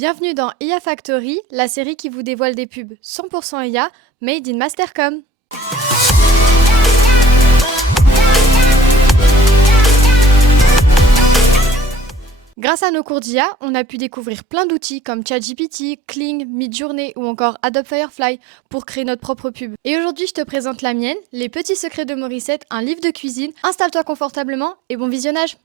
Bienvenue dans IA Factory, la série qui vous dévoile des pubs 100% IA, made in Mastercom. Grâce à nos cours d'IA, on a pu découvrir plein d'outils comme ChatGPT, Kling, Midjourney ou encore Adobe Firefly pour créer notre propre pub. Et aujourd'hui, je te présente la mienne, Les petits secrets de Morissette, un livre de cuisine. Installe-toi confortablement et bon visionnage.